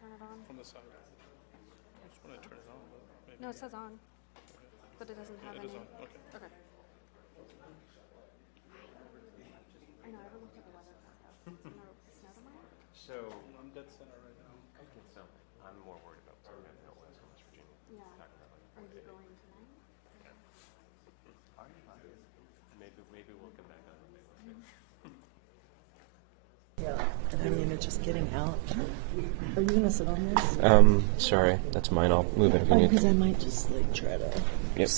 turn it on? From the side. That's when I turn it on. But maybe No, it says on, but it doesn't have it any. is on. Okay. Okay. I know, I haven't looked at the weather forecast. It's gonna snow tomorrow? So, I'm dead center right now. okay, so I'm more worried about what's going to happen in West Virginia. Yeah. Talking about like Are you 40. going tonight? Maybe we'll come back on Monday. We'll see. Yeah, and I mean, it's just getting out. Are you gonna sit on this? Sorry, that's mine. I'll move it if you need. Because I might just like try to. Yep.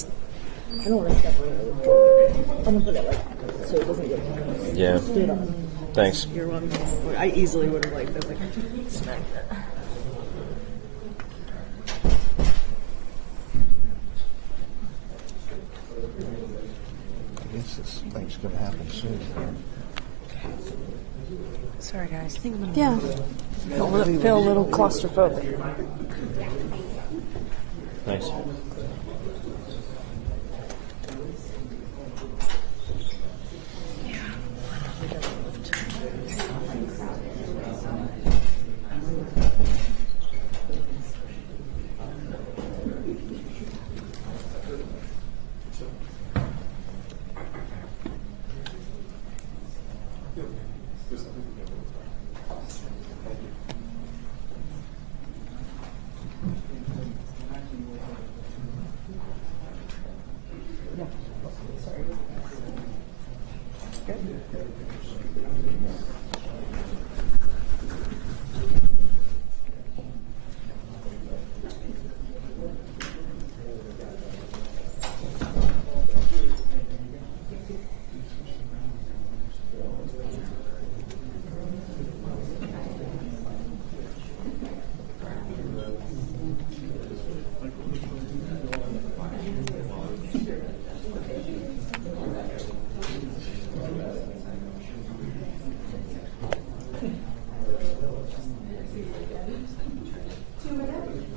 I don't want to step on it. I'm gonna put it like so it doesn't get. Yeah. Stood on. Thanks. You're welcome. I easily would have like been like smacked it. I guess this thing's going to happen soon. Sorry, guys. I think I'm gonna Yeah. feel a little claustrophobic. Nice.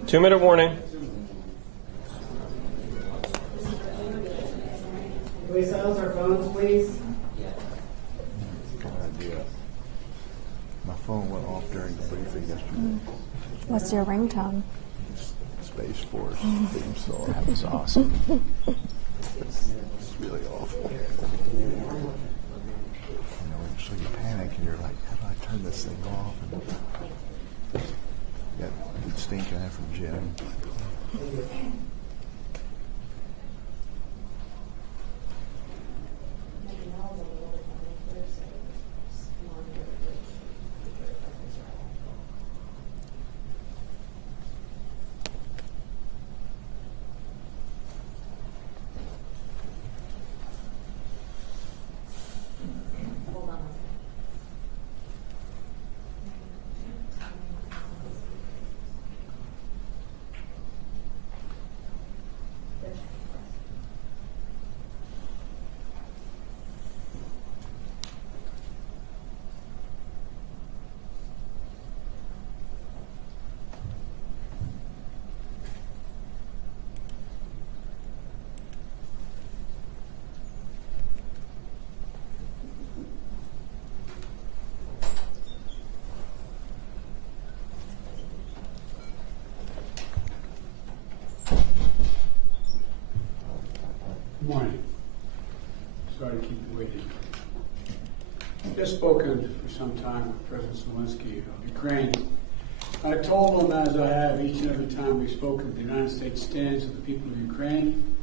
Two-minute warning. Can we silence our phones, please? Good idea. My phone went off during the briefing yesterday. What's your ringtone? Space Force theme song. That was awesome. It's really awful. You know, so you panic and you're like, how do I turn this thing off? And you got good stinking eye from Jim. Good morning. Sorry to keep you waiting. I've just spoken for some time with President Zelensky of Ukraine. I told him, as I have each and every time we've spoken, the United States stands with the people of Ukraine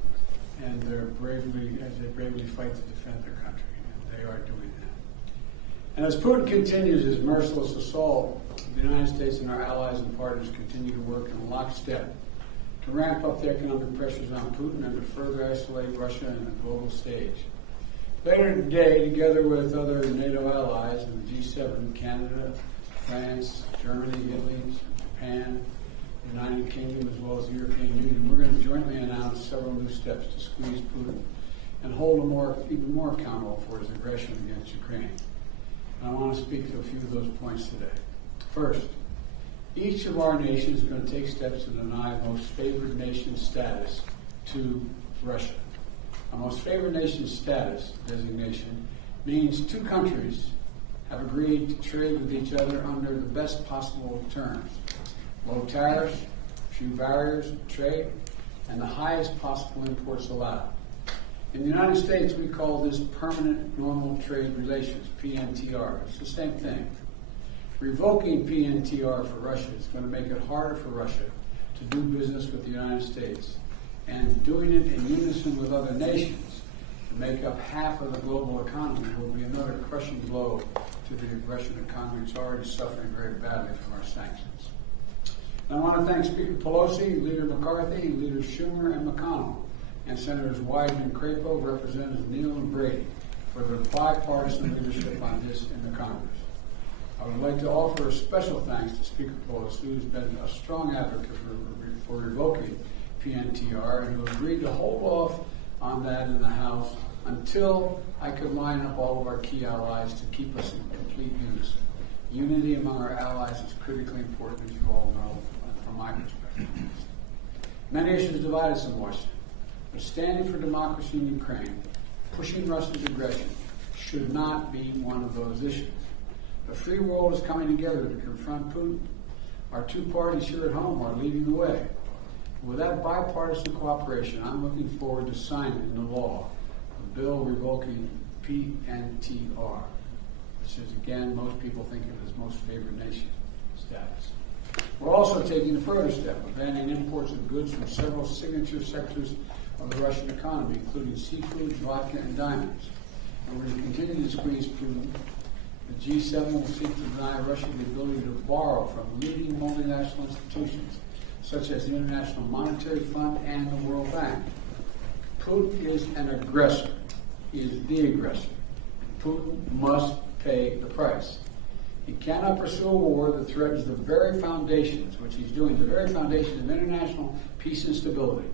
and as they bravely fight to defend their country, and they are doing that. And as Putin continues his merciless assault, the United States and our allies and partners continue to work in lockstep to ramp up the economic pressures on Putin and to further isolate Russia on the global stage. Later today, together with other NATO allies and the G7, Canada, France, Germany, Italy, Japan, the United Kingdom, as well as the European Union, we're going to jointly announce several new steps to squeeze Putin and hold him even more accountable for his aggression against Ukraine. And I want to speak to a few of those points today. First, each of our nations is going to take steps to deny most favored nation status to Russia. A most favored nation status designation means two countries have agreed to trade with each other under the best possible terms. low tariffs, few barriers of trade, and the highest possible imports allowed. In the United States, we call this permanent normal trade relations, PNTR. It's the same thing. Revoking PNTR for Russia is going to make it harder for Russia to do business with the United States, and doing it in unison with other nations to make up half of the global economy will be another crushing blow to the Russian economy. It's already suffering very badly from our sanctions. And I want to thank Speaker Pelosi, Leader McCarthy, Leaders Schumer and McConnell, and Senators Wyden and Crapo, Representatives Neal and Brady for their bipartisan leadership on this in the Congress. I would like to offer a special thanks to Speaker Pelosi, who's been a strong advocate for revoking PNTR and who agreed to hold off on that in the House until I could line up all of our key allies to keep us in complete unison. Unity among our allies is critically important, as you all know, from my perspective. Many issues divide us in Washington, but standing for democracy in Ukraine, pushing Russia's aggression, should not be one of those issues. The free world is coming together to confront Putin. Our two parties here at home are leading the way. With that bipartisan cooperation, I'm looking forward to signing into law a bill revoking PNTR, which is, again, most people think of as most favored nation status. We're also taking a further step of banning imports of goods from several signature sectors of the Russian economy, including seafood, vodka, and diamonds. And we're going to continue to squeeze Putin. The G7 will seek to deny Russia the ability to borrow from leading multinational institutions, such as the International Monetary Fund and the World Bank. Putin is an aggressor. He is the aggressor. Putin must pay the price. He cannot pursue a war that threatens the very foundations, which he's doing, the very foundations of international peace and stability,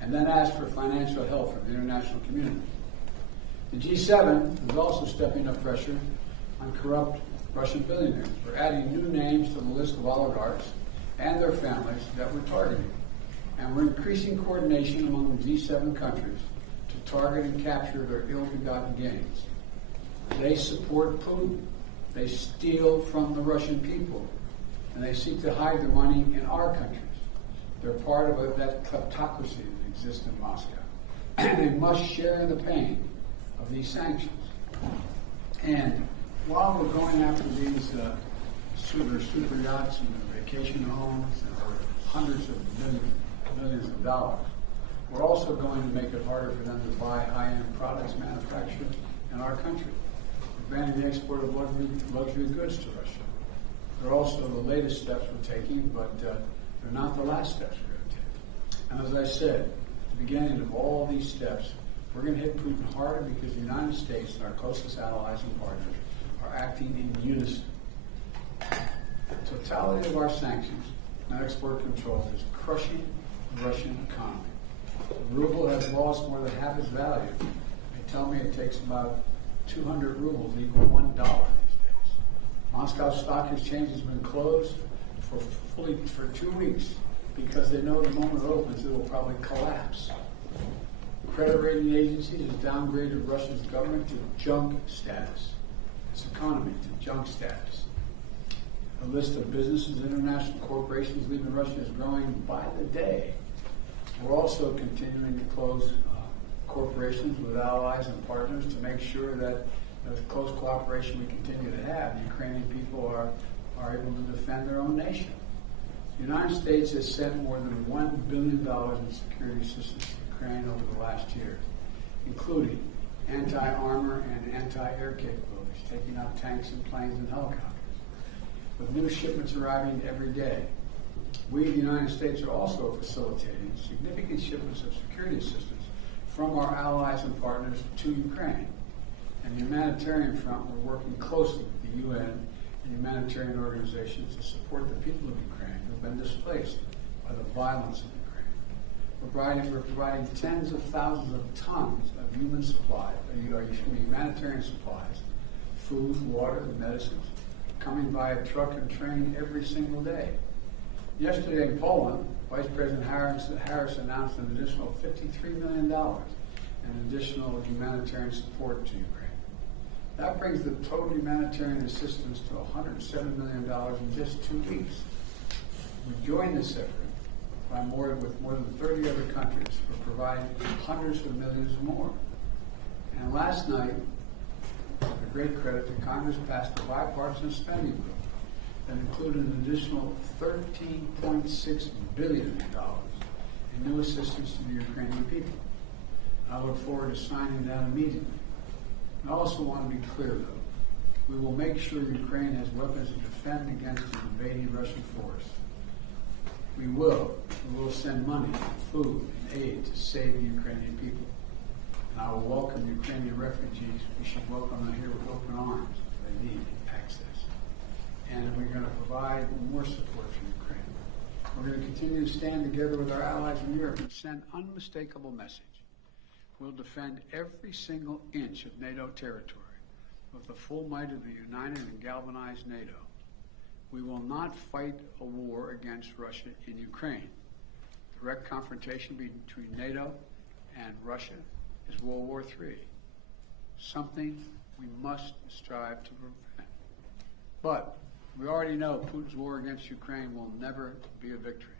and then ask for financial help from the international community. The G7 is also stepping up pressure on corrupt Russian billionaires. We're adding new names to the list of oligarchs and their families that we're targeting. And we're increasing coordination among the G7 countries to target and capture their ill-begotten gains. They support Putin. They steal from the Russian people. And they seek to hide their money in our countries. They're part of that kleptocracy that exists in Moscow. And they must share in the pain of these sanctions. And while we're going after these super yachts and vacation homes for hundreds of millions of dollars, we're also going to make it harder for them to buy high-end products manufactured in our country. We're banning the export of luxury goods to Russia. They're also the latest steps we're taking, but they're not the last steps we're going to take. And as I said, at the beginning of all these steps, we're going to hit Putin harder because the United States and our closest allies and partners are acting in unison. The totality of our sanctions and export controls is crushing the Russian economy. The ruble has lost more than half its value. They tell me it takes about 200 rubles equal $1 these days. Moscow Stock Exchange has been closed for 2 weeks because they know the moment it opens it will probably collapse. Credit rating agencies have downgraded Russia's government to junk status. Its economy to junk status. The list of businesses, international corporations leaving Russia is growing by the day. We're also continuing to close corporations with allies and partners to make sure that the close cooperation we continue to have, the Ukrainian people are able to defend their own nation. The United States has sent more than $1 billion in security assistance to Ukraine over the last year, including anti-armor and anti-air capabilities, taking out tanks and planes and helicopters. With new shipments arriving every day, we, the United States, are also facilitating significant shipments of security assistance from our allies and partners to Ukraine. And the humanitarian front, we're working closely with the UN and humanitarian organizations to support the people of Ukraine who have been displaced by the violence of Ukraine. We're providing tens of thousands of tons of humanitarian supplies, food, water, and medicines, coming by truck and train every single day. Yesterday in Poland, Vice President Harris announced an additional $53 million in additional humanitarian support to Ukraine. That brings the total humanitarian assistance to $107 million in just 2 weeks. We joined this effort with more than 30 other countries for providing hundreds of millions more. And last night, with a great credit to Congress, passed a bipartisan spending bill that included an additional $13.6 billion in new assistance to the Ukrainian people. I look forward to signing that immediately. I also want to be clear, though. We will make sure Ukraine has weapons to defend against an invading Russian force. We will send money, food, and aid to save the Ukrainian people. And I will welcome Ukrainian refugees. We should welcome them here with open arms if they need access. And we're going to provide more support for Ukraine. We're going to continue to stand together with our allies in Europe and send unmistakable message. We'll defend every single inch of NATO territory with the full might of the united and galvanized NATO. We will not fight a war against Russia in Ukraine. Direct confrontation between NATO and Russia is World War III, something we must strive to prevent. But we already know Putin's war against Ukraine will never be a victory.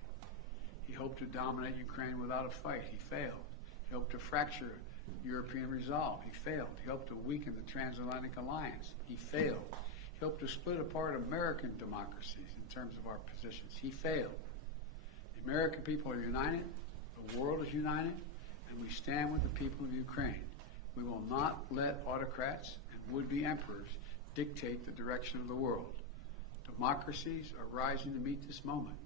He hoped to dominate Ukraine without a fight. He failed. He hoped to fracture European resolve. He failed. He hoped to weaken the transatlantic alliance. He failed. He hoped to split apart American democracies in terms of our positions. He failed. The American people are united. The world is united. And we stand with the people of Ukraine. We will not let autocrats and would-be emperors dictate the direction of the world. Democracies are rising to meet this moment,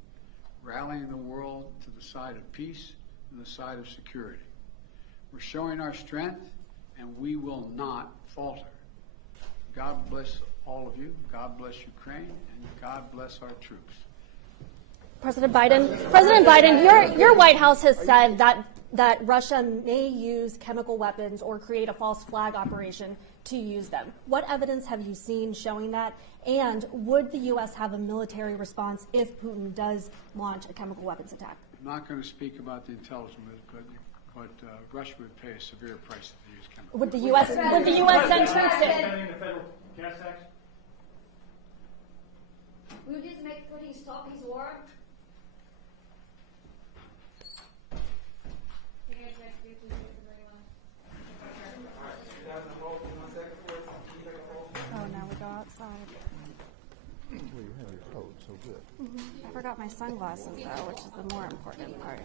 rallying the world to the side of peace and the side of security. We're showing our strength, and we will not falter. God bless all of you. God bless Ukraine, and God bless our troops. President Biden, your White House has said that Russia may use chemical weapons or create a false flag operation to use them. What evidence have you seen showing that? And would the U.S. have a military response if Putin does launch a chemical weapons attack? I'm not going to speak about the intelligence, but Russia would pay a severe price if they use chemical Would weapons. the U.S. send troops in? Spending the federal gas tax? Will this make Putin stop his war? Oh, now we go outside. Well, you have your coat, so good. I forgot my sunglasses, though, which is the more important part.